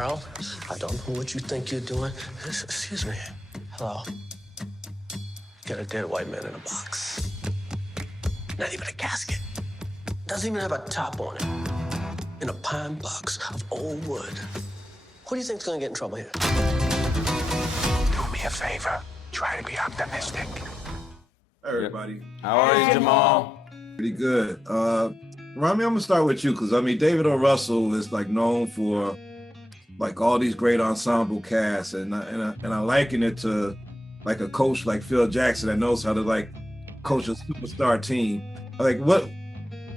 Harold, I don't know what you think you're doing. Excuse me. Hello. Got a dead white man in a box. Not even a casket. Doesn't even have a top on it. In a pine box of old wood. Who do you think's gonna get in trouble here? Do me a favor. Try to be optimistic. Hey, everybody. How are you, Jamal? Pretty good. Rami, I'm gonna start with you because I mean David O. Russell is like known for like all these great ensemble casts, and I liken it to like a coach like Phil Jackson that knows how to like coach a superstar team. Like what?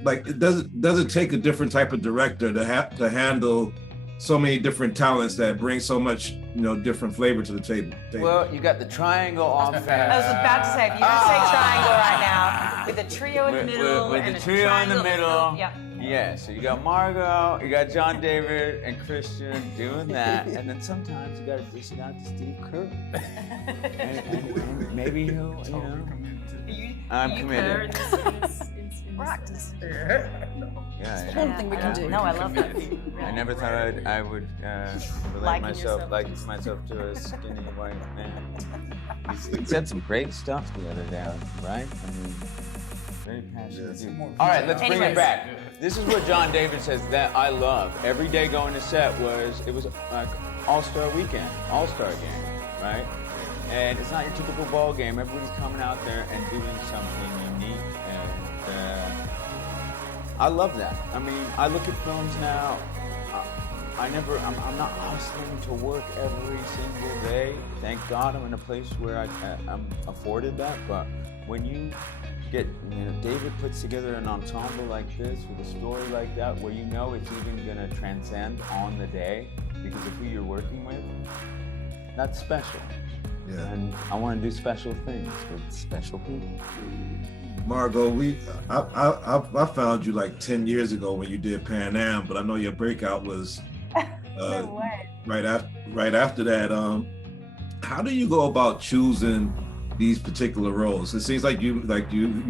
Like does it take a different type of director to handle so many different talents that bring so much different flavor to the table? Well, you got the triangle on fast. I was about to say, if you're gonna say triangle right now, with the trio in the middle, with and the trio in the middle. Yeah. Yeah, so you got Margot, you got John David and Christian doing that, and then sometimes you gotta dish it out to Steve Kerr. and maybe he'll, I'm committed. Practice. Yeah. One thing we can do. No, I love that. I never thought I would relate myself to a skinny white man. He said some great stuff the other day, right? I mean, very passionate dude. All right, let's bring it back. This is what John David says that I love. Every day going to set it was like All-Star weekend, All-Star game, right? And it's not your typical ball game. Everybody's coming out there and doing something unique. And I love that. I mean, I look at films now. I'm not hustling to work every single day. Thank God I'm in a place where I'm afforded that. But when you get, David puts together an ensemble like this with a story like that, where it's even gonna transcend on the day because of who you're working with, that's special. Yeah. And I want to do special things with special people. Margot, I found you like 10 years ago when you did Pan Am, but I know your breakout was right after that. How do you go about choosing these particular roles? It seems like you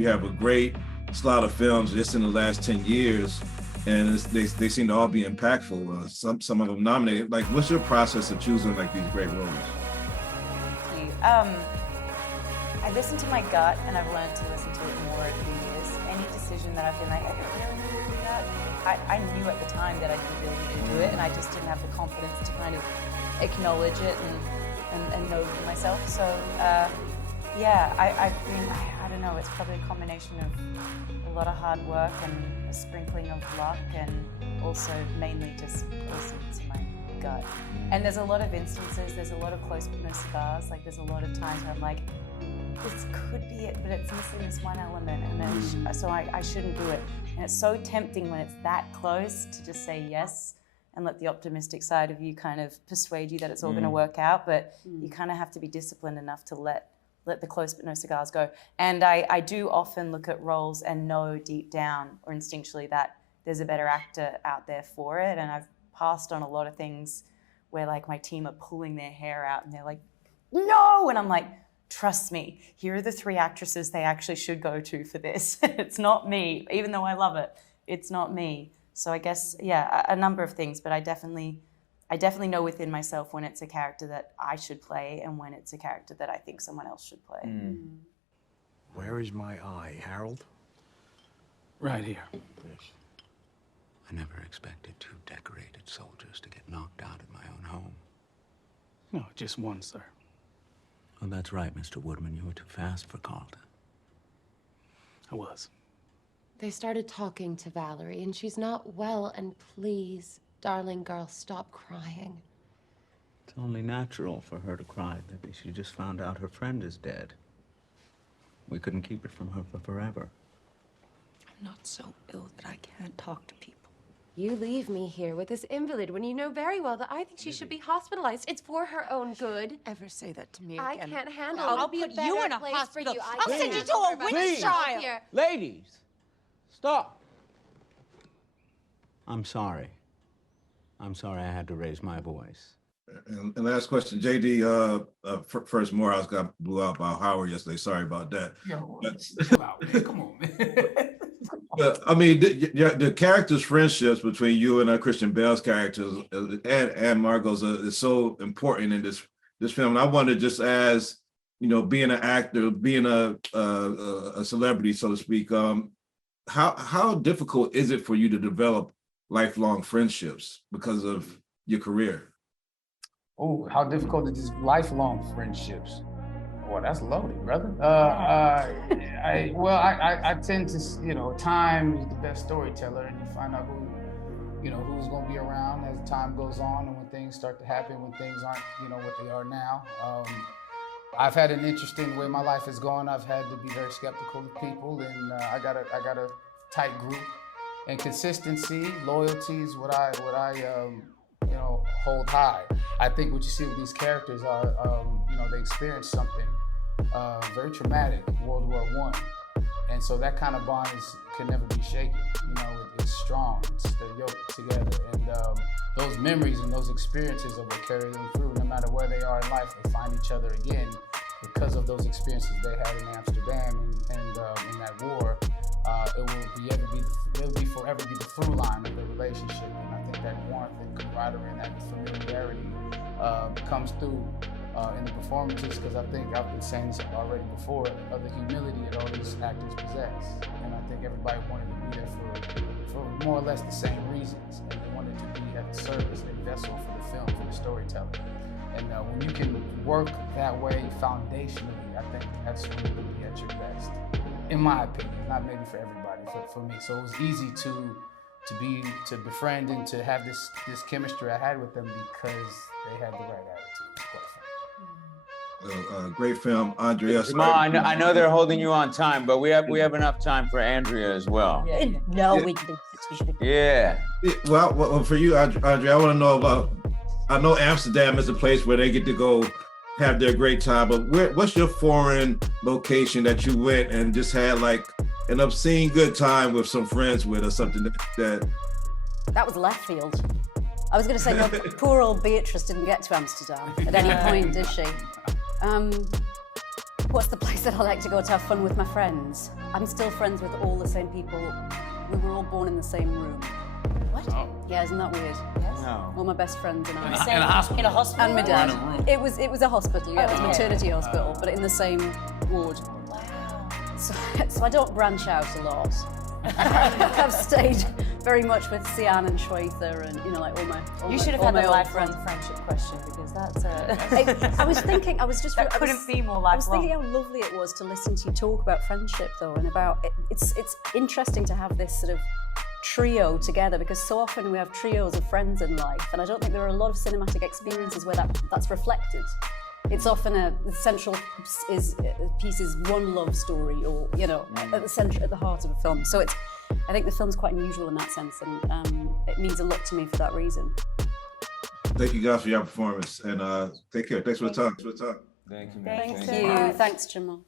have a great slot of films just in the last 10 years, and they seem to all be impactful. Some of them nominated. Like, what's your process of choosing like these great roles? I listen to my gut, and I've learned to listen to it more over the years. Any decision that I've been like, I don't really need to do that. I knew at the time that I didn't really need to do it, and I just didn't have the confidence to kind of acknowledge it and know for myself. So, I don't know, it's probably a combination of a lot of hard work and a sprinkling of luck, and also mainly just listening to my gut. And there's a lot of instances, there's a lot of close but no cigars. Like there's a lot of times where I'm like, this could be it, but it's missing this one element, and then so I shouldn't do it. And it's so tempting when it's that close to just say yes and let the optimistic side of you kind of persuade you that it's all going to work out. But you kind of have to be disciplined enough to let the close but no cigars go. And I do often look at roles and know deep down or instinctually that there's a better actor out there for it. And I've passed on a lot of things where like my team are pulling their hair out and they're like, no, and I'm like, trust me, here are the 3 actresses they actually should go to for this. It's not me, even though I love it, it's not me. So I guess, a number of things, but I definitely know within myself when it's a character that I should play and when it's a character that I think someone else should play. Where is my eye, Harold? Right here. I never expected 2 decorated soldiers to get knocked out at my own home. No, just one, sir. Oh, that's right, Mr. Woodman. You were too fast for Carlton. I was. They started talking to Valerie, and she's not well, and please, darling girl, stop crying. It's only natural for her to cry. Maybe she just found out her friend is dead. We couldn't keep it from her for forever. I'm not so ill that I can't talk to people. You leave me here with this invalid when you know very well that I think she should be hospitalized. It's for her own good. Ever say that to me I again? can't handle it. I'll It'll be a put better you in a place hospital. for you. I'll send you to a witch trial. Ladies, stop. I'm sorry. I'm sorry I had to raise my voice. And last question, JD. First, Morehouse got blew out by Howard yesterday. Sorry about that. Yo, chill out, man. Come on, man. I mean, the characters' friendships between you and Christian Bale's characters and Margot's is so important in this film. And I wonder, just as you know, being an actor, being a celebrity, so to speak, how difficult is it for you to develop lifelong friendships because of your career? Oh, how difficult is lifelong friendships? Well, that's loaded, brother. I tend to, you know, time is the best storyteller, and you find out who's going to be around as time goes on, and when things start to happen, when things aren't, you know, what they are now. I've had an interesting way my life is going. I've had to be very skeptical of people, and I got a tight group, and consistency, loyalty is what I you know, hold high. I think what you see with these characters are, you know, they experienced something very traumatic, World War I. And so that kind of bond can never be shaken. You know, it's strong, they're yoked together. And those memories and those experiences are what carry them through. No matter where they are in life, they find each other again because of those experiences they had in Amsterdam and in that war. It will forever be the through line of the relationship. And I think that warmth and camaraderie and that familiarity comes through in the performances, because I think I've been saying this already before, of the humility that all these actors possess. And I think everybody wanted to be there for more or less the same reasons. And they wanted to be at the service, a vessel for the film, for the storytelling. And when you can work that way foundationally, I think that's when you can be at your best. In my opinion, not maybe for everybody, for me. So it was easy to befriend and to have this chemistry I had with them because they had the right attitude. It's quite fun. Great film, Andrea. Jamal, I know they're holding you on time, but we have enough time for Andrea as well. Yeah. No, we can. Yeah. Well, for you, Andrea, I want to know about. I know Amsterdam is a place where they get to go have their great time, but what's your foreign location that you went and just had like an obscene good time with some friends with, or something that? That was left field. I was going to say, no, poor old Beatrice didn't get to Amsterdam at any point, did she? What's the place that I like to go to have fun with my friends? I'm still friends with all the same people. We were all born in the same room. What? Oh. Yeah, isn't that weird? Yes. No. All my best friends and I. In a hospital. In a hospital? And my dad. It was a hospital, yeah, it was a maternity hospital, but in the same ward. Wow. So I don't branch out a lot. I've stayed very much with Sian and Shwetha and, you know, like You should have had the lifelong friendship question, because that's a... I was thinking, That couldn't be more lifelong. I was thinking how lovely it was to listen to you talk about friendship, though, and about it's interesting to have this sort of trio together, because so often we have trios of friends in life, and I don't think there are a lot of cinematic experiences where that's reflected. It's often the central piece is one love story, or, you know, at the heart of a film. So I think the film's quite unusual in that sense, and it means a lot to me for that reason. Thank you guys for your performance, and take care. Thanks for the time. Thank you. Thank you. Thanks, Jamal.